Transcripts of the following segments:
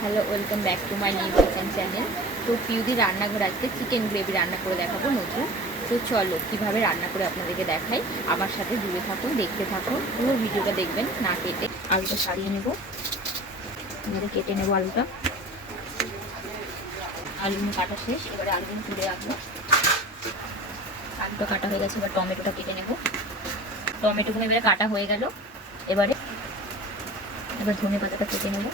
Hello, welcome back to my new kitchen channel. তো পিউদি রান্নাঘর আজকে চিকেন গ্রেভি রান্না করে দেখাবো নতুন। তো চলো কীভাবে রান্না করে আপনাদেরকে দেখাই, আমার সাথে জুড়ে থাকুন, দেখতে থাকুন, পুরো ভিডিওটা দেখবেন না কেটে। আলুটা সারিয়ে নেব, এবারে কেটে নেব আলুটা। আলুগুলো কাটা শেষ, এবারে আলুগুলো তুলে রাখবো। আলুটা কাটা হয়ে গেছে, এবার টমেটোটা কেটে নেব। টমেটোগুলো এবারে কাটা হয়ে গেল। এবার ধনে পাতাটা কেটে নেব।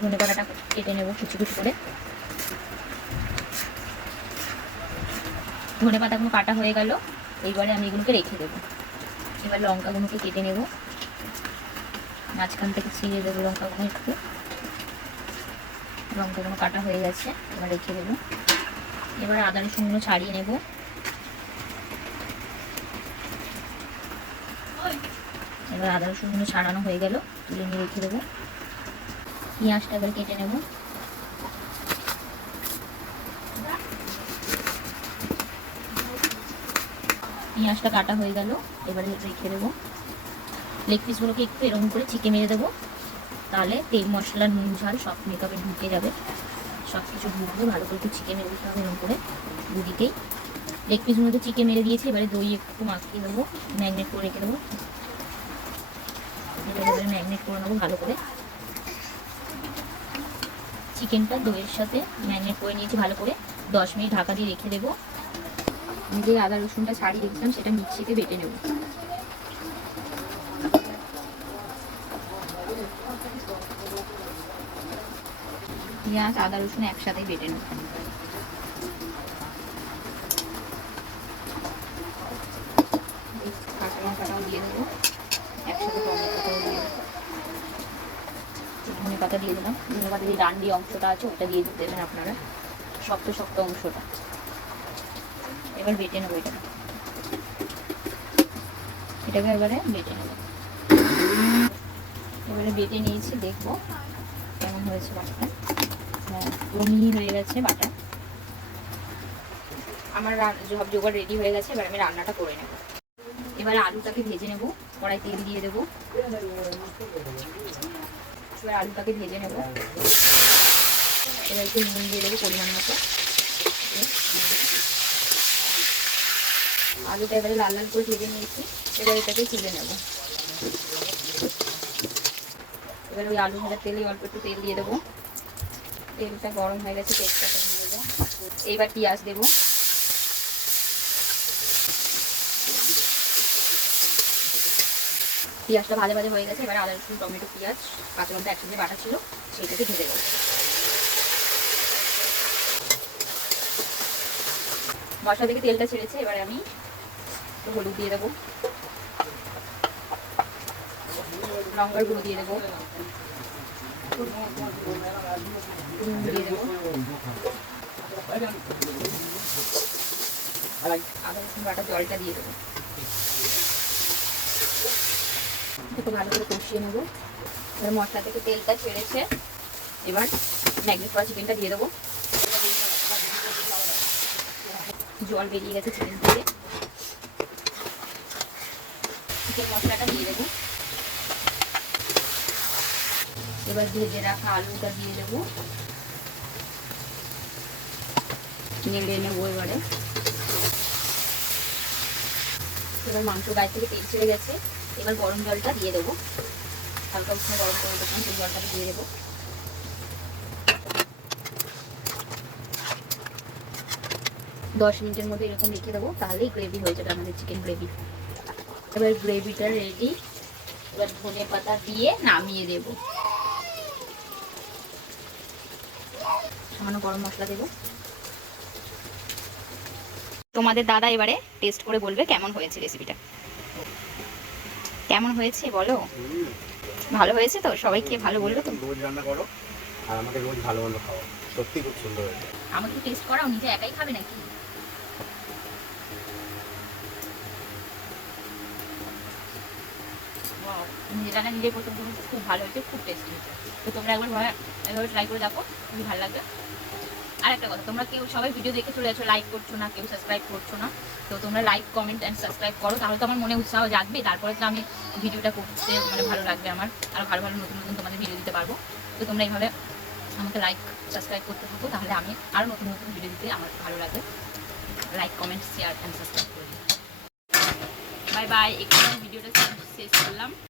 ধনে পাতাটা কেটে নেব কুচি কুচি করে। ধনে পাতাগুলো কাটা হয়ে গেল, এইবারে আমি এগুলোকে রেখে দেবো। এবার লঙ্কাগুলোকে কেটে নেব, মাঝখান থেকে ছিঁড়ে দেবো লঙ্কাগুলো একটু। লঙ্কাগুলো কাটা হয়ে গেছে, এবার রেখে দেবো। এবার আদা রসুনগুলো ছাড়িয়ে নেব। এবার আদা রসুনগুলো ছাড়ানো হয়ে গেল, তুলে নিয়ে রেখে দেবো। পেঁয়াজটা এবার কেটে নেব। পেঁয়াজটা কাটা হয়ে গেল, এবারে রেখে দেবো। লেগ পিসগুলোকে একটু এরকম করে চিকে মেরে দেবো, তাহলে তেল মশলা নুন ঝাল সব মেকআপে ঢুকে যাবে। সব কিছু ঢুকবে, ভালো করে একটু চিকে মেরে দিতে হবে এরকম করে দুদিকেই। লেগ পিসগুলোকে চিকে মেরে দিয়েছি, এবারে দই একটু মাখিয়ে দেবো, ম্যাগনেট করে রেখে দেবো। এবারে ম্যাগনেট করে নেবো ভালো করে। চিকেনটা দইয়ের সাথে ম্যাগনেট করে নিয়েছি ভালো করে, 10 মিনিট ঢাকা দিয়ে রেখে দেবো। আমি যে আদা রসুনটা ছাড়িয়ে রেখেছিলাম সেটা মিক্সিতে বেটে নেব। পেঁয়াজ আদা রসুন একসাথেই বেটে নেব। কাঁচা লঙ্কাটাও দিয়ে দেবো, একসাথে টমেটোটাও দিয়ে দেবো। ধনে পাতা দিয়ে দিলাম। ধনে পাতা দিয়ে ডান্ডি অংশটা আছে ওটা দিয়ে দেবেন আপনারা, শক্ত শক্ত অংশটা। এবার বেটে নেবো এটাকে এবারে বেটে নেবো। এবারে বেটে নিয়েছি, দেখবো কেমন হয়েছে বাটাটা। হ্যাঁ, পুরো মিহি হয়ে গেছে বাটা। আমার সব জোগাড় রেডি হয়ে গেছে, এবার আমি রান্নাটা করে নেব। এবার আলুটাকে ভেজে নেব, কড়াই তেল দিয়ে দেবো। এবার আলুটাকে ভেজে নেব। এবার একটু নুন দিয়ে দেবো পরিমাণ মতো। আলুটা এবারে লাল লাল করে ভেজে নিয়েছি, এবার এটাকে তুলে নেব। এবার ওই আলু ভাজার তেলে অল্প একটু তেল দিয়ে দেবো। তেলটা গরম হয়ে গেছে, তেজপাতা দিয়ে দেবো। এইবার পেঁয়াজ দেবো। পেঁয়াজটা ভাজা ভাজা হয়ে গেছে, এবার আদা রসুন টমেটো পেঁয়াজ কাঁচা লঙ্কা একসাথে বাটা ছিল সেইটাকে ভেজে দেবো। মশলা থেকে তেলটা ছেড়েছে, এবারে আমি একটু হলুদ দিয়ে দেবো, লঙ্কার গুঁড়ো দিয়ে দেবো, নুন দিয়ে দেবো, আদা রসুন বাটা জলটা দিয়ে দেবো। একটু ভালো করে কষিয়ে নেবো। এবার মশলা থেকে তেলটা ছেড়েছে, এবার ম্যাগনেট করা চিকেনটা দিয়ে দেবো। জল বেরিয়ে গেছে চিকেন থেকে, চিকেন মশলাটা দিয়ে দেবো। এবার ভেজে রাখা আলুটা দিয়ে দেবো, নেড়ে নেবো। এবার মাংস গায়ে থেকে তেল ছেড়ে গেছে, এবার গরম জলটা দিয়ে দেবো। হালকা উষ্ণ গরম করে দেবো, সেই জলটাকে দিয়ে দেবো। 10 মিনিটের মধ্যে এরকম রেখে দেবো, তাহলেই গ্রেভি হয়ে যাবে আমাদের চিকেন গ্রেভি। এবার গ্রেভিটা রেডি, এবার ধনে পাতা দিয়ে নামিয়ে দেবো। সামান্য গরম মশলা দেবো। তোমাদের দাদা এবারে টেস্ট করে বলবে কেমন হয়েছে রেসিপিটা। কেমন হয়েছে বলো। ভালো হয়েছে তো? সবাই খেয়ে ভালো বললো তো? রোজ রান্না করো আর আমাকে রোজ ভালো ভালো খাও, সত্যি খুব সুন্দর হয়েছে। আমাকে একটু টেস্ট করাও, নিজে একাই খাবে নাকি? যেটা না নিজের পছন্দ হয়েছে, খুব ভালো হয়েছে, খুব টেস্টি হয়েছে। তো তোমরা একবার এভাবে ট্রাই করে দেখো, খুবই ভালো লাগবে। আর একটা কথা, তোমরা কেউ সবাই ভিডিও দেখে চলে যাচ্ছ, লাইক করছো না, কেউ সাবস্ক্রাইব করছো না। তো তোমরা লাইক কমেন্ট অ্যান্ড সাবস্ক্রাইব করো, তাহলে তো আমার মনে উৎসাহ জাগবে, তারপরে তো আমি ভিডিওটা করতে ভালো লাগবে আমার, আরও ভালো ভালো নতুন নতুন তোমাদের ভিডিও দিতে পারবো। তো তোমরা এইভাবে আমাকে লাইক সাবস্ক্রাইব করতে থাকো, তাহলে আমি আরও নতুন নতুন ভিডিও দিতে আমার ভালো লাগে। Like comment share and subscribe করে দিই। বাই বাই, এখানে ভিডিওটা শেষ করলাম।